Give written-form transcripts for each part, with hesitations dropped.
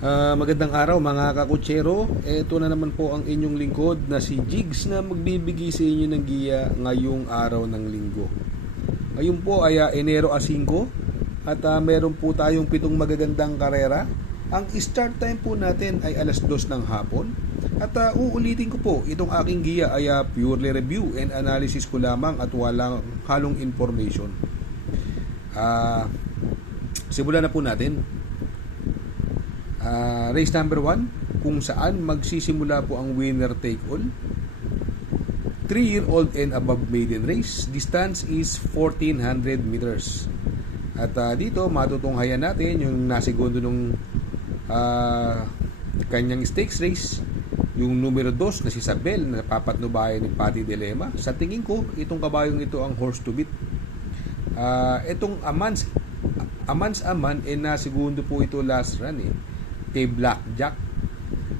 Magandang araw mga kakutsero. Ito na naman po ang inyong lingkod na si Jigs na magbibigay sa inyo ng giya ngayong araw ng linggo. Ngayon po ay Enero 5 at meron po tayong 7 magagandang karera. Ang start time po natin ay alas 2 ng hapon. At uulitin ko po, itong aking giya ay purely review and analysis ko lamang at walang halong information. Simulan na po natin. Race number 1, kung saan magsisimula po ang winner take all. 3-year-old and above maiden race. Distance is 1400 meters. At dito matutunghayan natin yung nasegundo nung kanyang stakes race, yung numero 2 na si Sabel na papatnubayan ni Patty Dilema. Sa tingin ko, itong kabayong ito ang horse to beat. Itong Amans Aman nasegundo po ito last run kay Blackjack.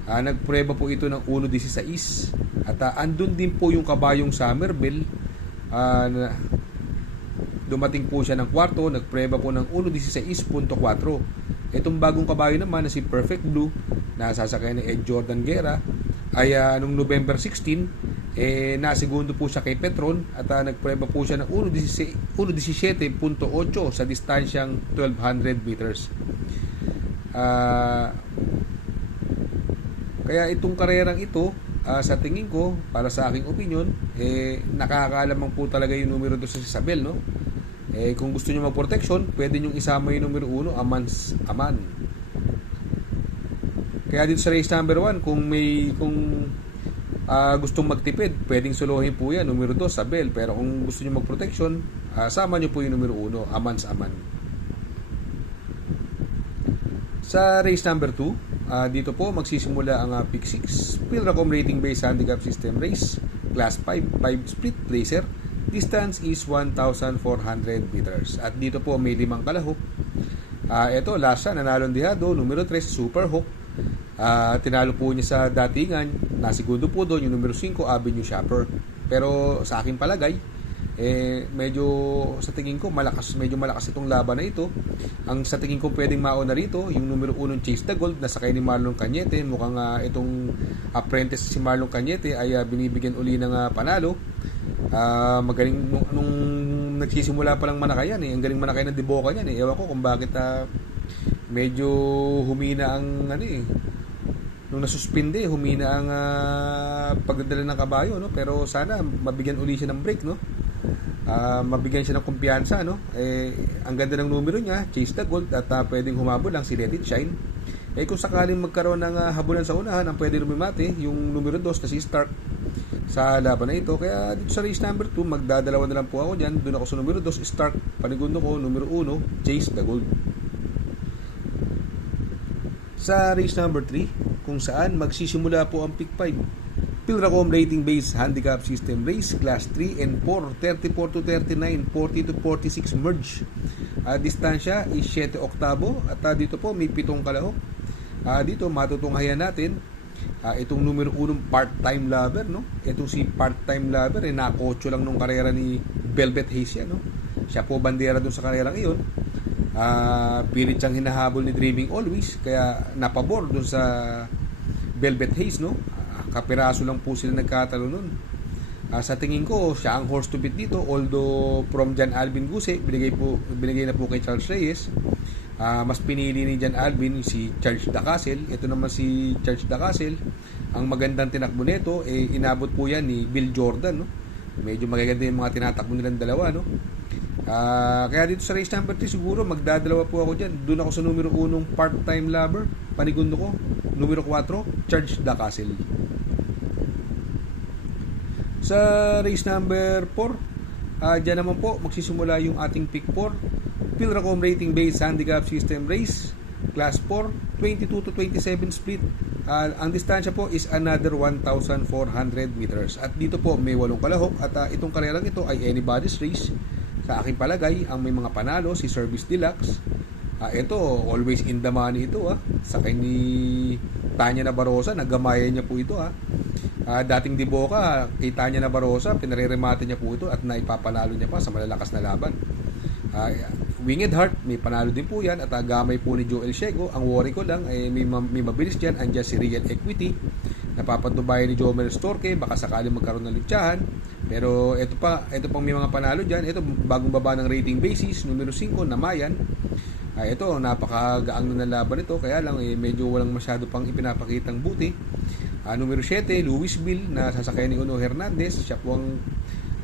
Nagpreba po ito ng 1.16 at andun din po yung kabayong Somerville. Dumating po siya ng kwarto, nagpreba po ng 1.16.4. Itong bagong kabayo naman na si Perfect Blue na sasakay ni Ed Jordan Guerra ay nung November 16 nasegundo po siya kay Petron at nagpreba po siya ng 1.17.8 sa distansyang 1200 meters. Kaya itong karerang ito, sa tingin ko, para sa aking opinion, nakakalamang po talaga yung numero 2 sa Isabel, no? Kung gusto niyo mag-protection, pwede niyo isama yung numero 1, Amans Aman. Kaya dito sa race number 1, kung gustong magtipid, pwedeng solohin po yan, numero 2, Sabel. Pero kung gusto niyo mag-protection, sama niyo po yung numero 1, Amans Aman. Sa race number 2, dito po magsisimula ang pick 6, Pilracom rating based handicap system race, class 5 split placer. Distance is 1,400 meters. At dito po may 5 kalahok. Ito, last siya, nanalong dihado, numero 3, Super Hook. Tinalo po niya sa datingan, nasigundo po doon yung numero 5, Avenue Shopper. Pero sa aking palagay, medyo sa tingin ko medyo malakas itong laban na ito. Ang sa tingin ko pwedeng mauna rito yung numero 1 Chase the Gold na sakay ni Marlon Cañete. Mukhang itong apprentice si Marlon Cañete ay binibigyan uli ng panalo. Magaling nung nagsisimula pa lang manakayan ang galing manakay ng Diboca niyan ewan ko kung bakit medyo humina ang nung nasuspinde humina ang pagdadala ng kabayo, no? Pero sana mabigyan uli siya ng break, no? Mabigyan siya ng kumpiyansa, no? Ang ganda ng numero niya, Chase the Gold, at pwedeng humabol lang si Let It Shine. Kung sakaling magkaroon ng habulan sa unahan, ang pwede lumimate yung numero 2 na si Stark sa laban na ito. Kaya dito sa race number 2, magdadalawa na lang po ako dyan. Doon ako sa numero 2, Stark. Panigundo ko, numero 1, Chase the Gold. Sa race number 3, kung saan magsisimula po ang pick 5, Pilracom rating based handicap system race, class 3 and 4, 34 to 39, 40 to 46 merge. Distansya is 7 oktabo at dito po may 7 kalahok. Dito matutunghayan natin itong numero 1 part-time lover, no? Itong si part-time lover nakotso lang nung karera ni Velvet Haze yan, no? Siya po bandera dun sa karerang iyon. Pilit siyang hinahabol ni Dreaming Always, kaya napabor dun sa Velvet Haze, no? Kapiraso lang po sila nagkatalo nun. Sa tingin ko, siya ang horse to beat dito, although from Jan Alvin Guse, binigay na po kay Charles Reyes. Mas pinili ni Jan Alvin si Charles Dacasel. Ito naman si Charles Dacasel, ang magandang tinakbo nito, inabot po yan ni Bill Jordan, no? Medyo magaganda yung mga tinatakbo nilang dalawa, no? Kaya dito sa race number 3 siguro magdadalawa po ako dyan. Doon ako sa numero 1 part-time lover, panigundo ko, numero 4, Charles Dacasel. Sa race number 4, dyan naman po magsisimula yung ating pick 4, Pilracom rating based handicap system race, class 4, 22 to 27 split. Ang distansya po is another 1,400 meters. At dito po may 8 kalahok at itong karerang ito ay anybody's race. Sa aking palagay, ang may mga panalo si Service Deluxe. Ito, always in the money ito. Sakay ni Tanya Nabarosa, nagamayan niya po ito. Dating Diboca, kay Tanya Nabarosa, pinareremate niya po ito at naipapanalo niya pa sa malalakas na laban. Winged Heart, may panalo din po yan. At gamay po ni Joel Ciego. Ang worry ko lang, may mabilis dyan. Andyan si Real Equity. Napapatubayan ni Jomer Storke. Baka sakaling magkaroon ng litsahan. Pero ito pang may mga panalo dyan. Ito, bagong baba ng rating basis. Numero 5, Namayan. Ito, napakagaang na laban ito. Kaya lang, medyo walang masyado pang ipinapakitang buti. Numero 7, Louisville, na sasakyan ni Uno Hernandez. Siya po ang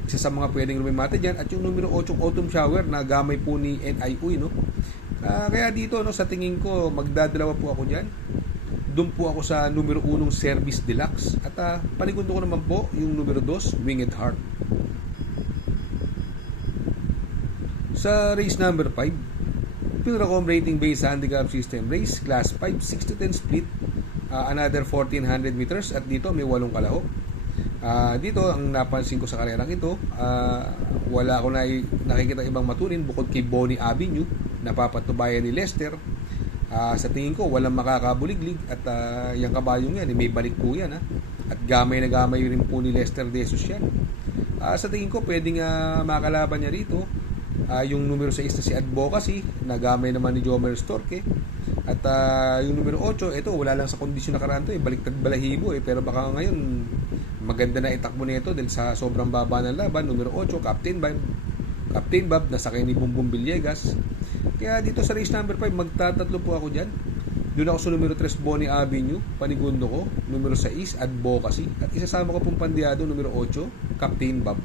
isa sa mga pwedeng lumimate dyan. At yung numero 8, Autumn Shower, na gamay po ni NIU, no? Kaya dito, no, sa tingin ko, magdadalawa po ako dyan. Doon po ako sa numero 1, Service Deluxe. At panigundo ko naman po yung numero 2, Winged Heart. Sa race number 5, Pilracom rating based handicap system race, class 5, 6-10 split, another 1400 meters. At dito may 8 kalahok. Dito ang napansin ko sa karerang ito, wala ako nakikita ibang matunin bukod kay Bonnie Avenue, napapatubayan ni Lester. Sa tingin ko walang makakabuliglig at yung kabayong yan may balik po yan, at gamay na gamay rin po ni Lester De Jesus yan. Sa tingin ko pwedeng makalaban niya rito yung numero 6 na si Advocacy, na gamay naman ni Jomer Storke. At yung numero 8, ito wala lang sa kondisyon na karaan to, baliktad balahibo pero baka ngayon maganda na itakbo nito dahil sa sobrang baba ng laban. Numero 8, Captain Bob, nasakay ni Bumbum Villegas. Kaya dito sa race number 5, magtatatlo po ako dyan. Doon ako sa numero 3, Bonnie Avenue, panigundo ko. Numero 6, Advocacy. At isasama ko pong pandiado, numero 8, Captain Bob.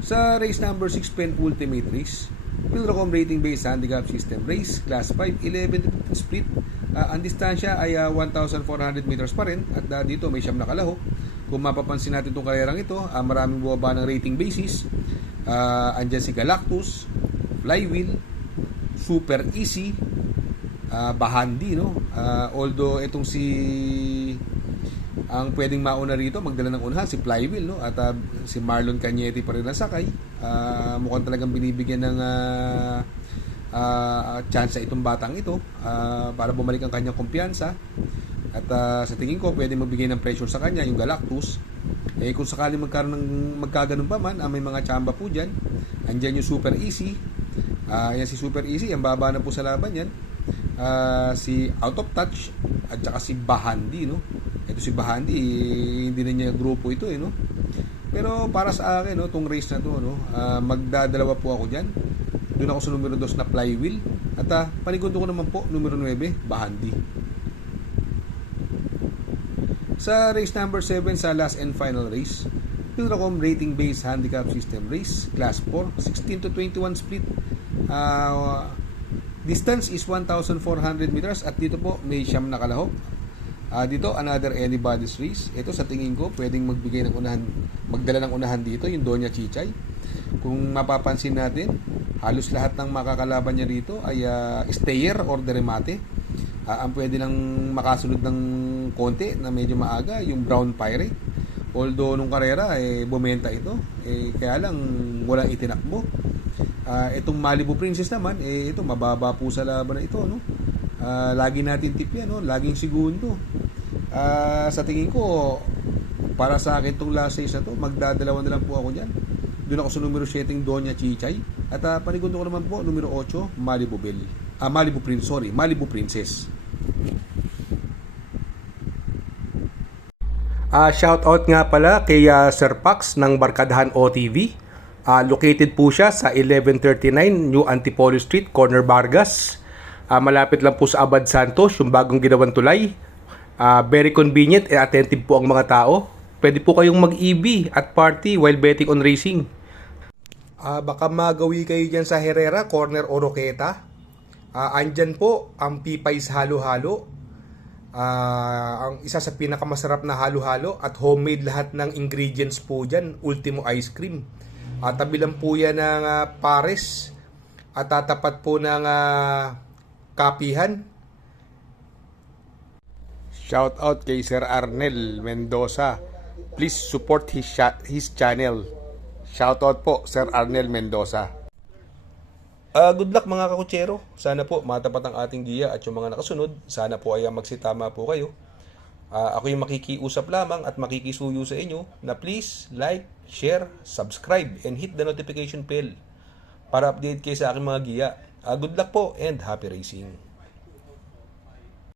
Sa race number 6, Pen Ultimate Race, Pilracom rating based handicap system race, class 5, 11 split. Ang distansya ay 1,400 meters pa rin. At dito may 9 na kalahok. Kung mapapansin natin itong karerang ito, maraming bumaba ng rating basis. Andyan si Galactus, Flywheel, Super Easy, Bahandi, no? Although itong ang pwedeng mauna rito, magdala ng unahan, si Flywheel, no? At si Marlon Cañete pa rin ang sakay. Mukhang talagang binibigyan ng chance itong batang ito para bumalik ang kanyang kumpiyansa. At sa tingin ko pwede magbigay ng pressure sa kanya yung Galactus. Kung sakali magkaganon pa man, may mga tsamba po dyan. Andyan yung Super Easy. Yan si Super Easy, ang baba na po sa laban yan. Si Out of Touch at saka si Bahandi, no? Ito si Bahandi, hindi na niya grupo ito, no? Pero para sa akin, no, itong race na to, no, magdadalawa po ako dyan. Doon ako sa numero 2 na Flywheel. At panigundo ko naman po, numero 9, Bahandi. Sa race number 7, sa last and final race, Pilracom rating based handicap system race, class 4, 16 to 21 split. Distance is 1,400 meters. At dito po may 9 na kalahok. Dito another anybody's race. Ito sa tingin ko pwedeng magbigay ng unahan, magdala ng unahan dito yung Doña Chichay. Kung mapapansin natin, halos lahat ng makakalaban niya rito ay stayer or deremate. Ang pwede lang makasunod ng konti na medyo maaga yung Brown Pirate. Although nung karera bumenta ito, kaya lang walang itinakbo. Itong Malibu Princess naman, ito mababa po sa laban na ito, no? Lagi natin tip yan, no? Laging segundo. Sa tingin ko, para sa akin itong last race na to, magdadalawa na lang po ako dyan. Doon ako sa numero 7, Doña Chichay. At panigundo ko naman po, numero 8, Malibu Princess. Shoutout nga pala kay Sir Pax ng Barkadahan OTV. Located po siya sa 1139 New Antipolo Street, Corner Vargas. Malapit lang po sa Abad Santos, yung bagong ginawang tulay. Very convenient and attentive po ang mga tao. Pwede po kayong mag-EB at party while betting on racing. Baka magawi kayo dyan sa Herrera, Corner Oroqueta. Andyan po ang Pipay's Halo-Halo. Ang isa sa pinakamasarap na halo-halo at homemade lahat ng ingredients po dyan. Ultimo Ice Cream. Tabi lang po yan ng Pares. At tatapat po ng Kapihan. Shout out kay Sir Arnel Mendoza. Please support his channel. Shout out po Sir Arnel Mendoza. Good luck mga kakutsero. Sana po matapat ang ating giya at yung mga nakasunod. Sana po ay magsitama po kayo. Ako yung makikiusap lamang at makikisuyo sa inyo na please like, share, subscribe, and hit the notification bell para update kayo sa aking mga giya. Good luck po and happy racing!